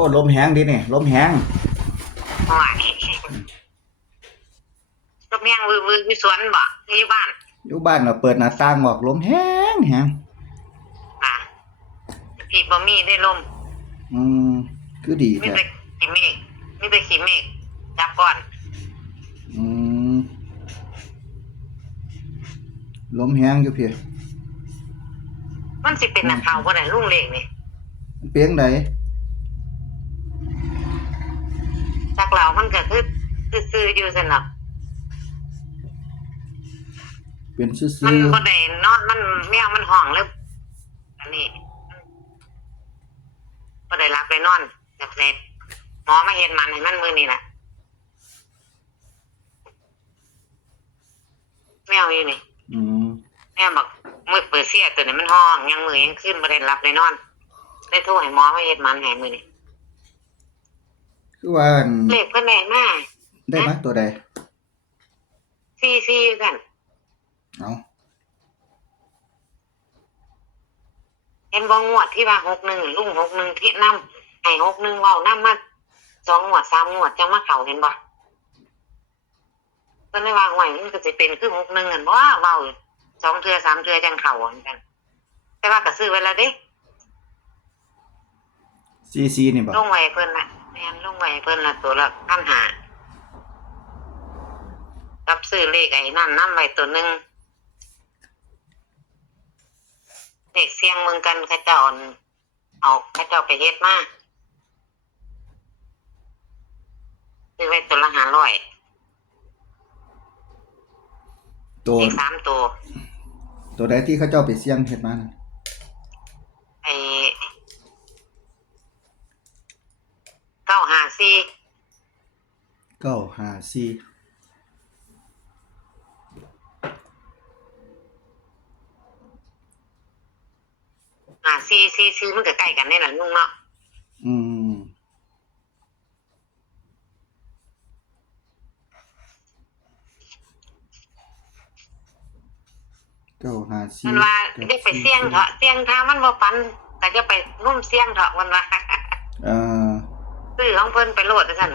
อ้ลมแห้งดิเนี่ยลมแห้งหวายก็เมียงวือสวนบ่ที่บ้านอยู่บ้านเราเปิดหน้าต่างออกลมแห้งแห้งอ่ะพี่บ่มีได้ลมอืมคือดีมีแท้แต่ขี้เมฆมีแต่ขี้เมฆจับก่อนอืมลมแห้งอยู่เพียมันสิเป็นนักข่าวบ่ได้ลุงเลขนี่เปียงใดจักเรามันก็คือซื่อๆอยู่ซั่นเนาะเป็นซื่มันอบ่ได้นอนมันแมวมันห้องเลยอันนี้บ่ได้หลับได้นอนจักเสร็จหมอมาเฮ็ดมันให้มันมื้อนี้ล่ะแมวอยู่นี่ๆอืมแม่บอกมือเปิดเสียตัวนี้มันห้องยังมือยังขึ้นบ่ได้หลับได้นอนได้โทรให้หมอมาเฮ็ดมันให้มื้อนี้คือว่าเลขเพิ่นได้มาได้มาตัวใด44กันเอาเห็นบ่งวดที่ว่า61ลุง61ที่นำให้61เว้านำมา2งวด3งวดจังมาเข้าเห็นบ่เพิ่นเลยว่าห่วยมันก็สิเป็นคือ61นั่นบ่เว้า2เทื่อ3เทื่อจังเข้าเหมือนกันแต่ว่าก็ซื้อไว้แล้วเด้ซีนี่บ่ลงไว้เพิ่นน่ะแม่นลงไว้เพิ่นน่ะตัวละ1,500กับซื้อเลขไอ้นั่นนำไว้ตัวนึงเลขเสียงเมืองกันเขาเจ้าเอาเขาเจ้าไปเฮ็ดมาซื้อไว้ตัวละ500ตัวเลข3ตัวตัวใดที่เขาเจ้าไปเสี่ยงเฮ็ดมานั่นไอ้954 954 5444มันก็ใกล้กันนี่ล่ะลุงเนาะอืมมันว่าได้ไปเสี่ยงเถาะเสี่ยงถ้ามันบ่ฝันก็จะไปงุ่มเสี่ยงเถาะมันว่า เอ่อซื้อของเพิ่นไปโลดว่าซั่น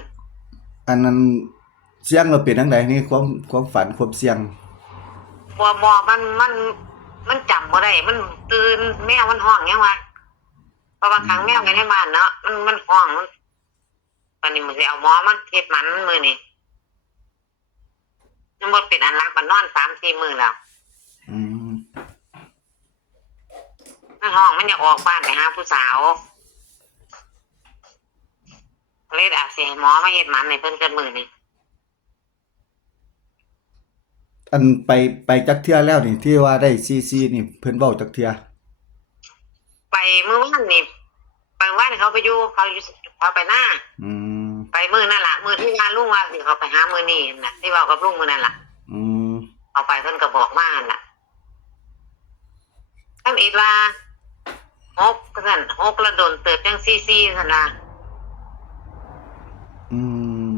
อันนั้นเสี่ยงแล้วเป็นจังไดนี่ความฝันความเสี่ยงบ่มันจำบ่ได้มันตื่นแมวมันห้องยังวะเพราะว่าขังแมวไว้ในบ้านเนาะมันห้องมันตอนนี้มันสิเอาหมอมาเฮ็ดมันมื้อนี้มันบ่เป็นอันรักมันนอน 3-4 มื้อแล้วอืมมันห้องมันอยากออกบ้านไปหาผู้สาวเลยอาจสิให้หมอมาเฮ็ดมันให้เพิ่นเกิดมื้อนี้อันไปจักเทื่อแล้วนี่ที่ว่าได้ซีนี่เพิ่นเว้าจักเทื่อไปมื้อวานนี่ไปว่านเขาไปอยู่เขาไปหน้าอืมไปมื้อนั่นล่ะมื้อที่ว่าลุงว่าสิเขาไปหามื้อนี้น่ะที่เว้ากับลุงมื้อนั่นล่ะอืมเอาไปเพิ่นก็บอกมาหั่นล่ะทำอีกว่า6ซั่น6ละโดนเติบจังซี่ๆซั่นน่ะอืม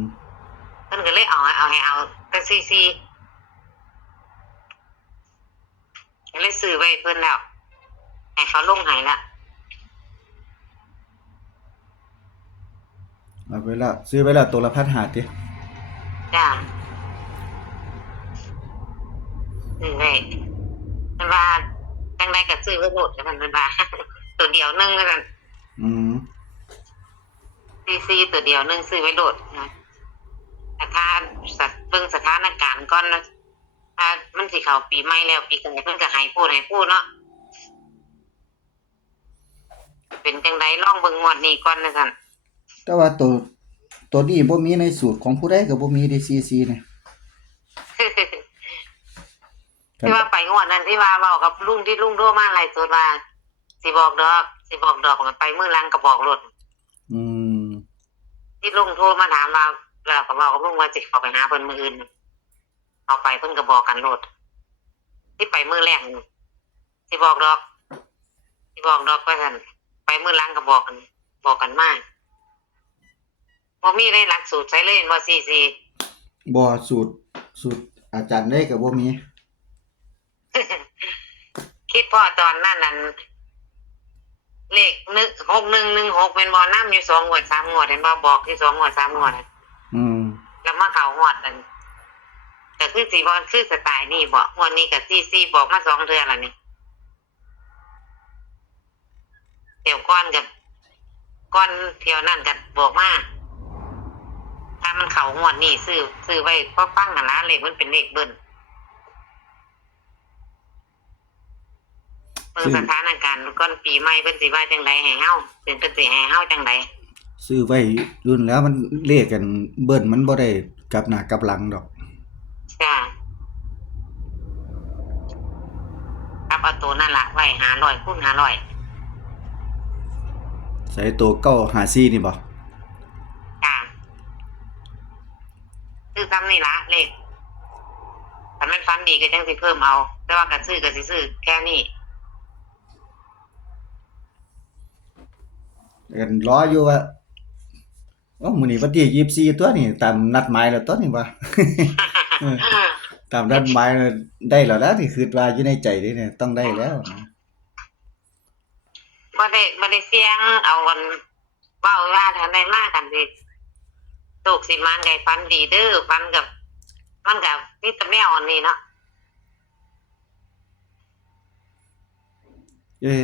เพิ่นก็เลยเอาแต่ซี่ๆก็เลยซื้อไว้เพิ่นแล้วให้เขาลงให้ละเอาไว้แล้วซื้อไว้แล้วตัวละ1,500ติจ้าซื้อไว้เพิ่นว่าจังได๋ก็ซื้อไว้โลดเพิ่นว่า ตัวเดียวนึงว่าซั่นอืมซี่ๆตัวเดียวนึงซื้อไว้โลดนะแต่ถ้าเบิ่งสถานการณ์ก่อนนะถ้ามันสิเข้าปีใหม่แล้วปีกายเพิ่นก็ให้พูดเนาะเป็นจังได๋ลองเบิ่งงวดนี้ก่อนว่าซั่น แต่ว่าตัวนี้บ่มีในสูตรของผู้ใดก็บ่มีเด้ซีนี่คันที่ว่าไปงวดนั้นที่ว่าเว้ากับลุงที่ลุงโทรมาไลฟ์สดว่าสิบอกดอกมันไปมื้อหลังก็บอกโลดอืมที่ลุงโทรมาถามว่าแล้วก็เว้ากับลุงว่าสิเข้าไปหาเพิ่นมื้ออื่นเอาไปเพิ่นก็บอกกันโลดที่ไปมื้อแรกนี่สิบอกดอกว่าซั่นไปมื้อหลังก็บอกกันมาบ่มีได้หลักสูตรใช้เลยบ่ซี่บ่สูตรอาจารย์ได้ก็บ่มี คิดพอตอนนั้นนั่น เลข6116เป็นบ่นำอยู่2งวด3งวดเห็นบ่บอกที่2งวด3งวด อืม แล้วมาเข้างวดนั่นก็คือสิบ่คือสไตล์นี้บ่งวดนี้ก็ซี่บอกมา2เทื่อแล้วนี่เดี๋ยวก่อนเที่ยวนั่นก็บอกมาถ้ามันเข้างวดนี้ซื้อไว้พอฟังนั่นล่ะเลขมันเป็นเลขเบิ้นเบิ่งสถานการณ์ก่อนปีใหม่เพิ่นสิว่าจังไดให้เฮาเพิ่นสิให้เฮาจังได ซื้อไว้รุ่นแล้วมันเลขกันเบิ้นมันบ่ได้กลับหน้ากลับหลังดอก จ้าครับเอาตัวนั่นล่ะไว้500คูณ500 ใส่ตัว954นี่บ่ จ้าคือซ้ำนี่ล่ะเลขถ้ามันฟันดีก็จังสิเพิ่มเอาแต่ว่าก็ซื้อแค่นี้ กันรออยู่ว่ามื้อนี้วันที่24ตัวนี่ตามนัดหมายแล้วตัวนี่ว่า เออตามนัดหมายแล้วได้แล้วล่ะที่คิดว่าอยู่ในใจนี่เนี่ยต้องได้แล้วนะ บ่ได้เสียงเอาวันเว้าว่าถ้าได้มากันสิตกสิมันไงฟันดีเด้อฟันกับมันกับมีแต่แมวอันนี้เนาะ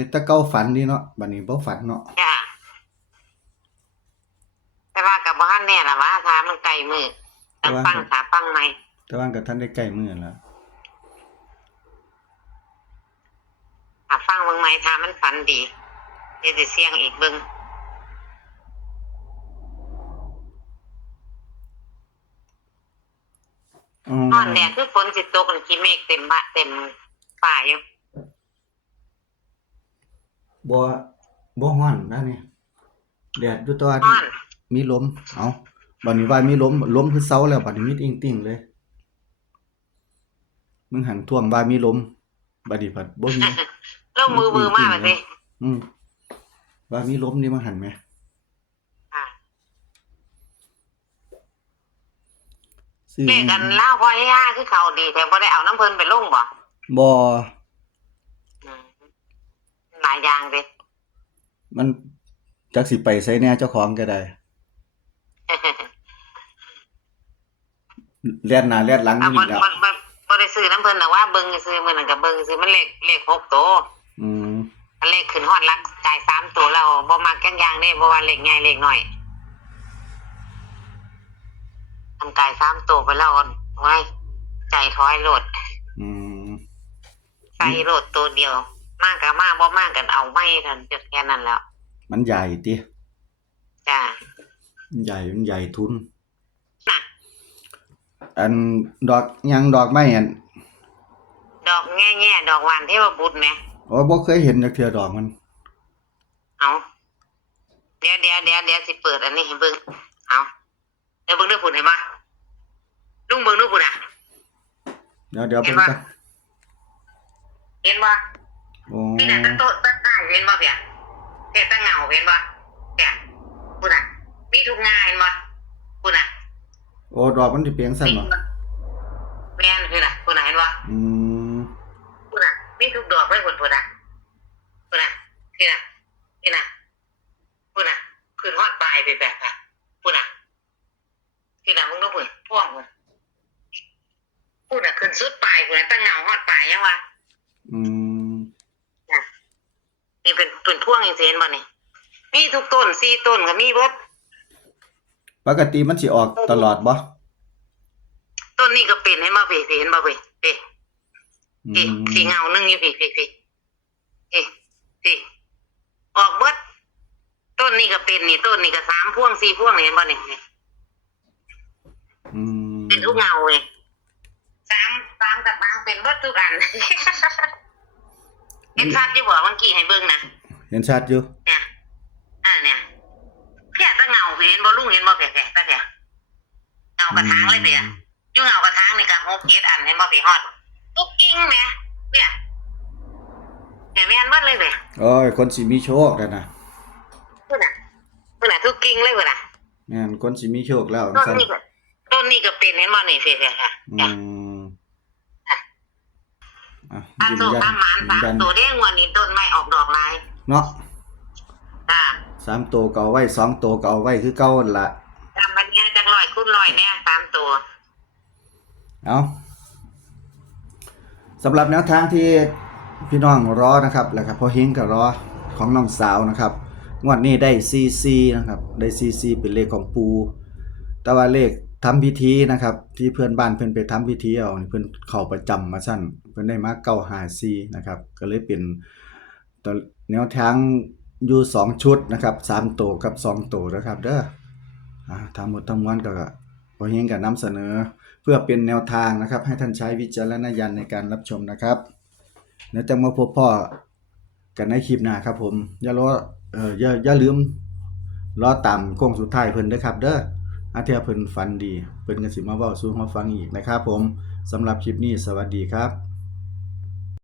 แต่เก่าฝันนี่เนาะบัดนี้บ่ฝันเนาะ จ้าแต่ว่ากับบ่ทันแน่ล่ะว่าถ้ามันใกล้มื้อต้องฟังใหม่ แต่ว่าก็ทันได้ใกล้มื้อแล้ว ถ้าฟังเบิ่งใหม่ถ้ามันฝันดีเดี๋ยวสิเสียงอีกเบิ่ง นอนแดดคือฝนสิตกขี้เมฆเต็มป่าอยู่ บ่ฮ้อนนะนี่แดดอยู่แตัวา ฮ้อน มีลมเอาบัดนี้ว่ามีลมคือเซาแล้วบัดนี้มีติ่งๆเลยมึงหันท่วมว่ามีลมบัดนี้พัดบ่มี ลงมือมาบัดนี้ อืมว่ามีลมนี่มาหันแหม อ่า ซื้อ เลขกันลาวพ่อย่าคือเขาดีแต่บ่ได้เอาน้ำเพิ่นไปลงบ่ บ่ อืมหลายอย่างเด้ มันจักสิไปไสแหน่เจ้าของก็ได้แล่นหน้าแล่นหลังอ อ่ะ ยู่นี่แหล้ว บ่ได้ซื้อน้ำเพิ่นน่ะว่าเบิ่งซื้อมื้อนั้นก็เบิ่งซื้อมันเลข6ตัว อืม อันเลขขึ้นฮอดหลักจ่าย3ตัวแล้วบ่มักจังอย่างเด้บ่ว่าเลขใหญ่เลขน้อยทำกาย3ตัวไปแล้วไว้ใจถอยโลด อืม ใส่โลดตัวเดียว มากก็มากบ่มากกันเอาไม่ทันจะแค่นั้นแล้ว มันใหญ่ติ จ้า มันใหญ่ทุน น่ะ อันดอกหยังดอกไม้อัน ดอกแง่ๆดอกหวานเทวบุตรไหม อ๋อบ่เคยเห็นจักเทื่อดอกมัน เอาเดี๋ยวสิเปิดอันนี้ให้เบิ่งเอาเดี๋ยวเบิ่งด้วยผุนเห็นปะลุงเบิ่งด้วยผุนอ่ะ เดี๋ยวเพิ่นก็ เห็นปะ โอ้ นี่น่ะตั้งโต๊ะตั้งได้เห็นปะเปียแต่ตั้งเงาเห็นปะเปียผุนอ่ะมีทุกงานเห็นปะผุนอ่ะ โอ้ดอกมันสิเปียงซั่นบ่ แม่นผุนอ่ะเห็นปะ อืม ผุนอ่ะมีทุกดอกเลยผุนอ่ะผุนอ่ะนี่น่ะผุนอ่ะขึ้นฮอดปลายไปแบบอ่ะผุนอ่ะที่น่ะมึงดูผุนพ่วงผุนผุนอ่ะขึ้นสุดปลายผุนอ่ะตั้งเงาฮอดปลายยังวะ อืม นี่เป็นพ่วงอย่างเซนบ่นี่มีทุกต้น4ต้นก็มีเบิด ปกติมันสิออกตลอดบ่ ต้นนี้ก็เป็นเห็นบ่พี่เห็นบ่พี่พี่ อื พี่ ม สีเงานึงอยู่พี่พี่ออกเบิดต้นนี้ก็เป็นนี่ต้นนี้ก็3พวง4พวงนี่เห็นบ่นี่ อืม เป็นทุกเงาเลย3ตะบางเป็นเบิดทุกอัน เห็นชัดอยู่บ่เมื่อกี้ให้เบิ่งนะ เห็นชัดอยู่ เนี่ยเนี่ยแค่ตะเงาเห็นบ่ลุงเห็นบ่แผลตะแผลเงากระถางเลยเปียอยู่เงากระถางนี่ก็6 7อันเห็นบ่พี่ฮอดทุกกิ่งแหมเนี่ยแม่นเบิดเลยเปีย โอ้ยคนสิมีโชคแล้วนะ พุ่นน่ะทุกกิ่งเลยพุ่นน่ะ แม่นคนสิมีโชคแล้ว ต้น ซั่น นี้ก็เป็นเห็นบ่นี่เปียค่ะ อืมอ่ะ ตาม ยืน ตัว ยัน ตามหมาน ยืนยัน 3ตัวเด้งวันนี้ต้นไม้ออกดอกลาย เนาะ 3ตัวก็เอาไว้2ตัวก็เอาไว้คือเก่านั่นล่ะ จำมันเนี่ยจัก100คูณ100เนี่ย3ตัว เอาสำหรับแนวทางที่พี่น้องรอนะครับแล้วก็พอเฮงก็รอของน้องสาวนะครับงวดนี้ได้CCนะครับได้CCเป็นเลขของปูแต่ว่าเลขทำพิธีนะครับที่เพื่อนบ้านเพิ่นไปทำพิธีเอานี่เพิ่นเข้าประจำมาซั่นเพิ่นได้มา954นะครับก็เลยเป็นตัวแนวทางอยู่2ชุดนะครับ3ตัวกับ2ตัวนะครับเด้อทั้งหมดทั้งมวลก็พอเฮงก็นำเสนอ เพื่อเป็นแนวทางนะครับให้ท่านใช้วิจารณญาณในการรับชมนะครับเดี๋ยวจะมาพบพ่อกันในคลิปหน้าครับผมอย่ารออย่าลืมรอตามโค้งสุดท้ายเพิ่นเด้อครับเด้ออาเทียเพิ่นฝันดีเพิ่นก็สิมาเว้าสู่เราฟังอีกนะครับผมสำหรับคลิปนี้สวัสดีครับ